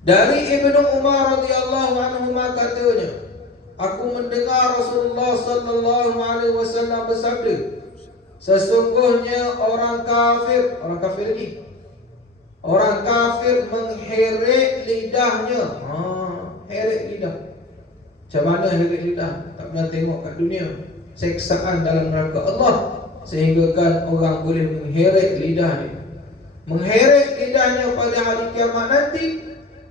Dari Ibnu Umar radhiyallahu anhu katanya, aku mendengar Rasulullah sallallahu alaihi wasallam bersabda, sesungguhnya orang kafir lagi, orang kafir mengheret lidahnya. Heret lidah. Macam mana heret lidah? Tak pernah tengok kat dunia seksaan dalam neraka Allah, sehingga kan orang boleh mengheret lidah dia. Mengheret lidahnya pada hari kiamat nanti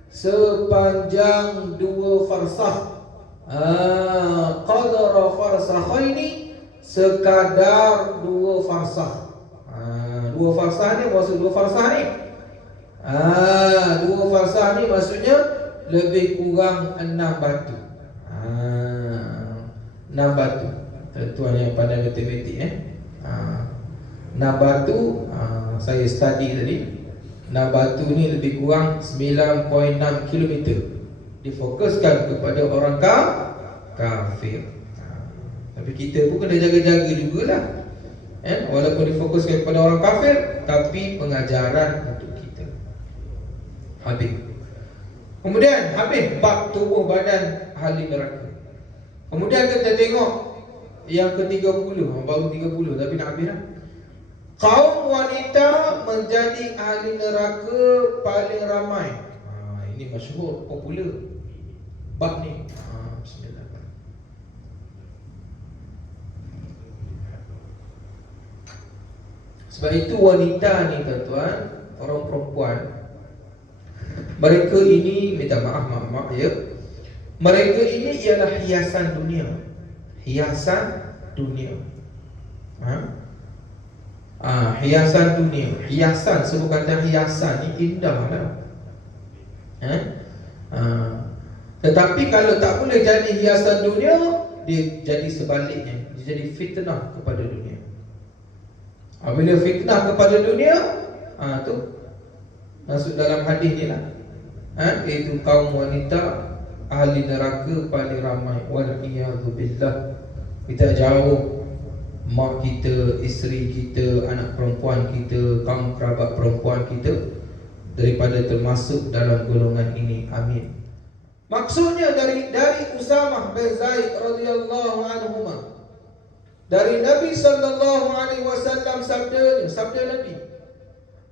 sepanjang 2 farsah. Qadara farsakhaini, sekadar 2 farsah. 2 farsah ni maksud 2 farsah ni. 2 farsah ni maksudnya lebih kurang 6 batu. 6 batu. Tuan yang pandai matematik 6 batu, saya study tadi. 6 batu ni lebih kurang 9.6 km. Difokuskan kepada orang kafir. Tapi kita pun kena jaga-jaga jugalah. Walaupun difokuskan kepada orang kafir, tapi pengajaran untuk kita. Habis. Kemudian habis bab tubuh badan ahli neraka. Kemudian kita tengok yang ke-30, baru 30 tapi nak habis dah. Kaum wanita menjadi ahli neraka paling ramai. Ini masyhur, popular bab ni. Bismillah. Sebab itu wanita ni tuan-tuan, orang perempuan, mereka ini, minta maaf ya, mereka ini ialah hiasan dunia. Hiasan dunia. Hiasan dunia. Hiasan, sebut kata hiasan ni indah lah. Tetapi kalau tak boleh jadi hiasan dunia, dia jadi sebaliknya, dia jadi fitnah kepada dunia. Bila fitnah kepada dunia, tu masuk dalam hadis ni lah, iaitu kaum wanita ahli neraka paling ramai. Wal'iyadzubillah. Kita jauh mak kita, isteri kita, anak perempuan kita, kaum kerabat perempuan kita daripada termasuk dalam golongan ini. Amin. Maksudnya dari Usamah bin Zaid radhiyallahu anhu, dari Nabi sallallahu alaihi wasallam sabda Nabi,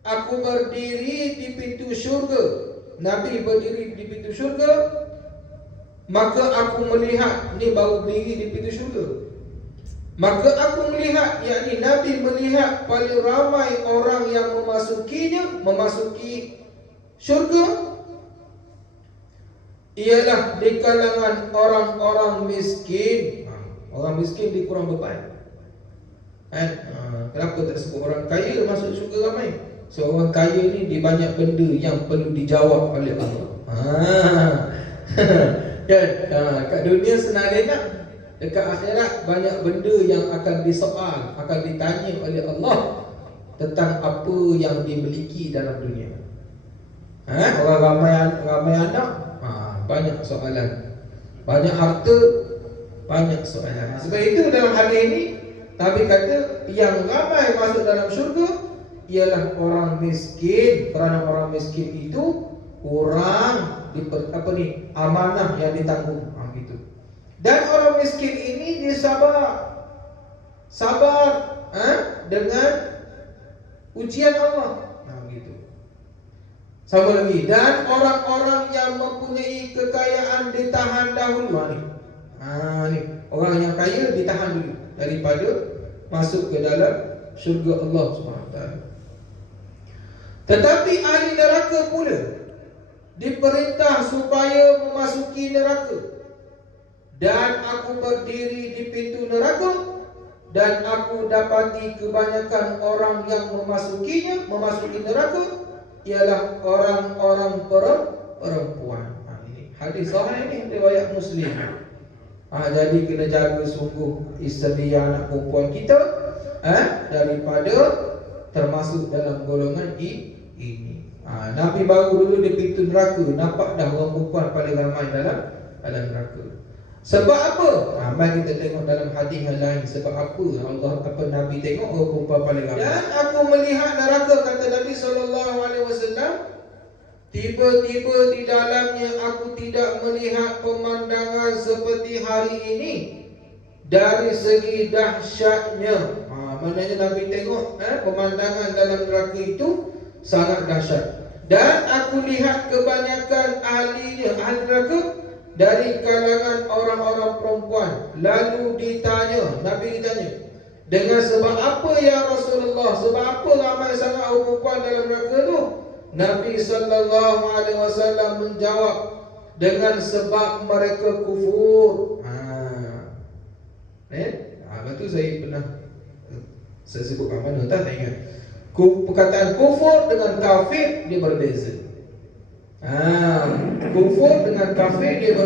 aku berdiri di pintu syurga. Nabi berdiri di pintu syurga, maka aku melihat, ni baru berdiri di pintu syurga, maka aku melihat, yakni Nabi melihat paling ramai orang yang memasuki syurga ialah di kalangan orang-orang miskin. Orang miskin dikurang beban. Kenapa tak sebut orang kaya masuk syurga ramai? Seorang kaya ni dia banyak benda yang perlu dijawab oleh Allah. Kat dunia senang enak, dekat akhirat banyak benda yang akan disoal, akan ditanya oleh Allah tentang apa yang dimiliki dalam dunia. Orang ramai anak, banyak soalan. Banyak harta, banyak soalan. Sebab itu dalam hadis ini Nabi kata yang ramai masuk dalam syurga ialah orang miskin, kerana orang miskin itu kurang amanah yang ditanggung, gitu. Dan orang miskin ini dia sabar dengan ujian Allah, gitu. Sama lagi, dan orang-orang yang mempunyai kekayaan ditahan dahulu. Ni orang yang kaya ditahan dulu daripada masuk ke dalam syurga Allah SWT. Tetapi ahli neraka pula diperintah supaya memasuki neraka. Dan aku berdiri di pintu neraka, dan aku dapati kebanyakan orang yang memasuki neraka ialah orang-orang perempuan. Ini hadis sahih ni, riwayat Muslim. Jadi kena jaga sungguh isteri anak perempuan kita daripada termasuk dalam golongan ini. Nabi baru dulu di pintu neraka, nampak dah orang perempuan paling ramai dalam neraka. Sebab apa? Mari kita tengok dalam hadis yang lain. Sebab apa Nabi tengok orang perempuan paling ramai. Dan aku melihat neraka, kata Nabi SAW, Tiba-tiba di dalamnya aku tidak melihat pemandangan seperti hari ini. Dari segi dahsyatnya, maknanya Nabi tengok pemandangan dalam neraka itu sangat dahsyat. Dan aku lihat kebanyakan ahli neraka dari kalangan orang-orang perempuan. Lalu Nabi ditanya, dengan sebab apa ya Rasulullah? Sebab apa ramai sangat orang perempuan dalam neraka itu? Nabi SAW menjawab, dengan sebab mereka kufur. Betul saya pernah saya sebut kat mana tak ingat. Perkataan kufur dengan kafir dia berbeza. Kufur dengan kafir dia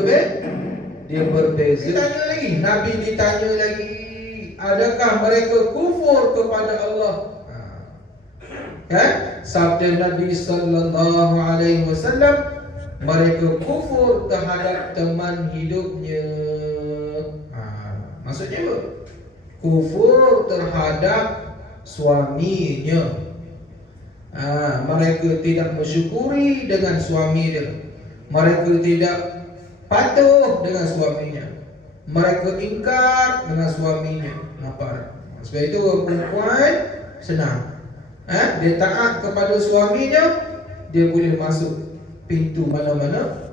berbeza. Ditanya lagi, Nabi ditanya lagi, adakah mereka kufur kepada Allah? Sabda Nabi sallallahu alaihi wasallam, mereka kufur terhadap teman hidupnya. Maksudnya apa? Kufur terhadap suaminya. Mereka tidak mensyukuri dengan suami dia. Mereka tidak patuh dengan suaminya. Mereka ingkar dengan suaminya. Nampak? Sebab itu orang perempuan senang. Dia taat kepada suaminya, dia boleh masuk pintu mana-mana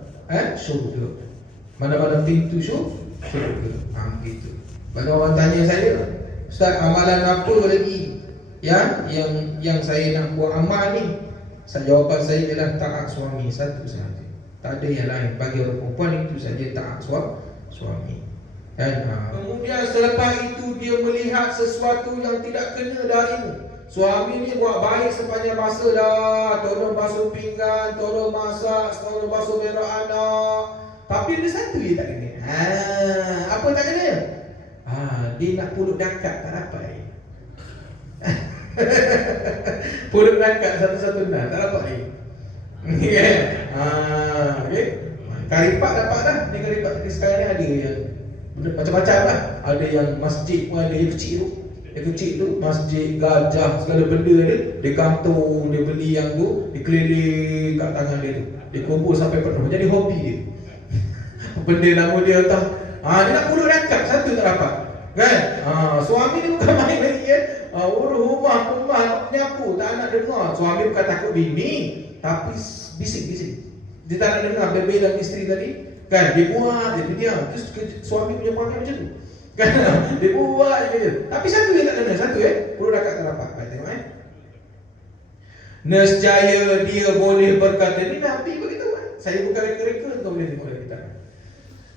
syurga. Mana-mana pintu syurga. Begitu. Banyak orang tanya saya, Ustaz, amalan apa lagi yang saya nak buat amal ni? Jawapan saya ialah taat suami satu sahaja. Tak ada yang lain. Bagi orang perempuan itu saja taat suami. Kemudian selepas itu dia melihat sesuatu yang tidak kena darimu. Suami ni buat baik sepanjang masa dah, tolong basuh pinggan, tolong masak, tolong basuh berak anak. Tapi ada satu dia tak kena. Apa tak kena? Dia nak puluk dakak tak dapat. Puluk dakak satu-satu tak dapat. Karipak dapat dah. Ni karipak sekarang ni ada yang macam-macam lah. Ada yang masjid pun ada yang kecil tu. Yang kecil tu masjid, gajah, segala benda dia gantung, dia beli yang tu, dia keliling kat tangan dia tu. Dia kumpul sampai penuh. Jadi hobi dia. Benda nama dia tak. Dia nak puluk dakak satu tak dapat. Kan? Suami ni bukan main lagi kan? Urus rumah nyapu, tak nak dengar. Suami bukan takut bini, tapi bising-bising. Dia tak nak dengar bebel dan isteri tadi. Kan? Dia buat, dia diam. Terus suami punya perangai macam tu. Kan? Dia buat je. Tapi satu dia tak kena, satu puluk dakak tak dapat. Tengok nescaya dia boleh berkata, ni Nabi beritahu. Saya bukan reka-reka, kau boleh tengok lagi tak?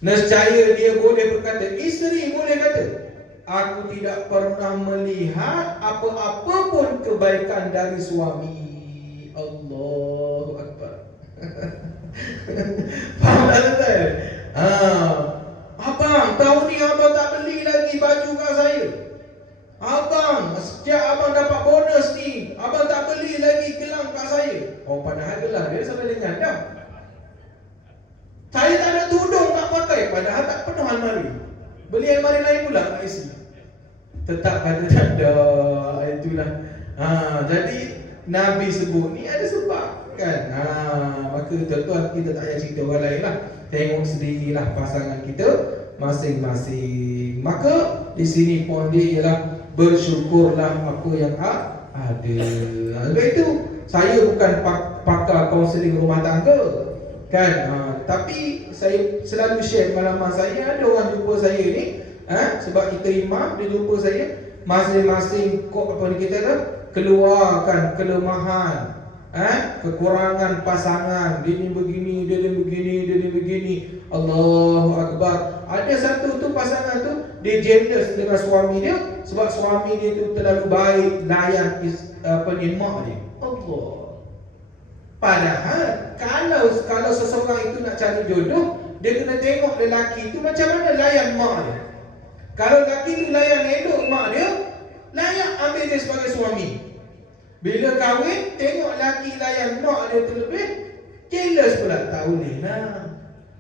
Nescaya dia boleh berkata, isteri boleh kata, aku tidak pernah melihat apa-apa pun kebaikan dari suami. Allahu Akbar. Faham tak tuan? Abang, tahun ni abang tak beli lagi baju kat saya. Abang, sejak abang dapat bonus ni, abang tak beli lagi gelang kat saya. Padahal gelang dia sampai lengan dah. Saya tak ada tudung nak pakai, padahal tak penuh almari. Beli almari lain pula kat isi. Tetap kata tak ada. Itulah. Jadi Nabi sebut ni ada sebab kan. Maka tuan-tuan kita tak payah cerita orang lain lah. Tengok sendirilah pasangan kita masing-masing. Maka di sini pun dia ialah bersyukurlah apa yang ada. Sebab itu saya bukan pakar kaunseling rumah tangga kan. Tapi saya selalu share pengalaman saya. Ada orang jumpa saya ni sebab kita imam, dia jumpa saya, masing-masing keluarkan kelemahan, kekurangan pasangan. Dia ni begini, dia ni begini, dia ni begini. Allahu Akbar. Ada satu tu pasangan tu, dia jealous dengan suami dia sebab suami dia tu terlalu baik layan mak dia. Allah. Padahal kalau seseorang itu nak cari jodoh, dia kena tengok lelaki itu macam mana layan mak dia. Kalau lelaki itu layan elok mak dia, layak ambil dia sebagai suami. Bila kahwin, tengok lelaki layan mak dia terlebih, jealous pula. Tak boleh lah.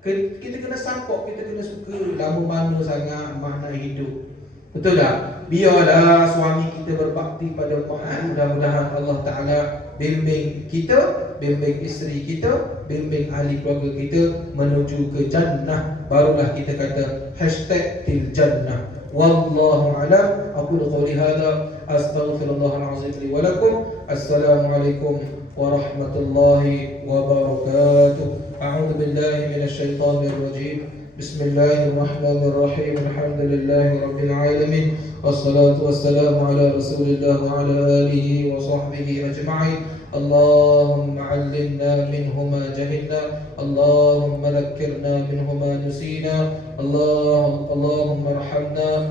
Kita kena support, kita kena suka. Lama mana sangat makna hidup. Betul tak? Biarlah suami kita berbakti pada mak. Mudah-mudahan Allah Ta'ala bimbing kita, bimbing isteri kita, bimbing ahli keluarga kita menuju ke jannah. Barulah kita kata #til jannah. Wallahu a'lam. Aqulu qawli hadha astaghfirullahal azim li wa lakum. Assalamualaikum warahmatullahi wabarakatuh. A'udzu billahi minasy syaithanir rajim. Bismillahirrahmanirrahim. Alhamdulillahi rabbil alamin. Wassalatu wassalamu ala Rasulillah wa ala alihi wa sahbihi ajma'in. Allahumma 'allimna minhu ma jahilna, Allahumma dhakkirna minhu ma nusina, Allahumma arhamna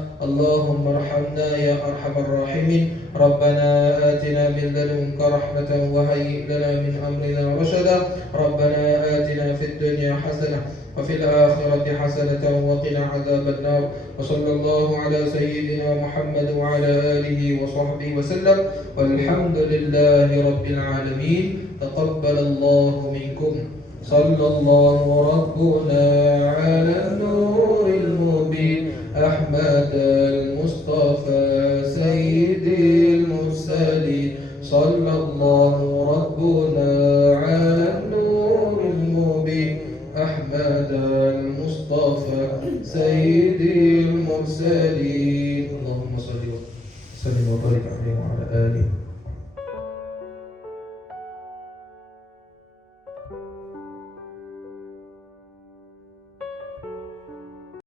ya arhamar rahimin. Rabbana atina min ladunka rahmatan wa hayyi' lana min amrina rashada. Rabbana atina fid dunya hasanah wa fil akhirati hasanatan wa qina adzabannar. Wa sallallahu ala sayyidina Muhammad wa ala alihi wa sahbihi wa sallam. Walhamdulillahi rabbil alamin. Taqabbalallahu minkum. Sallallahu rabbuna ala nuril mubin Ahmad al-Mustafa sayyidil mursalin. Sallallahu rabbuna ala nuril mubin Ahmad al-Mustafa sayyidil mursalin. Allahumma salli wa sallim wa barik alaihi wa ala alihi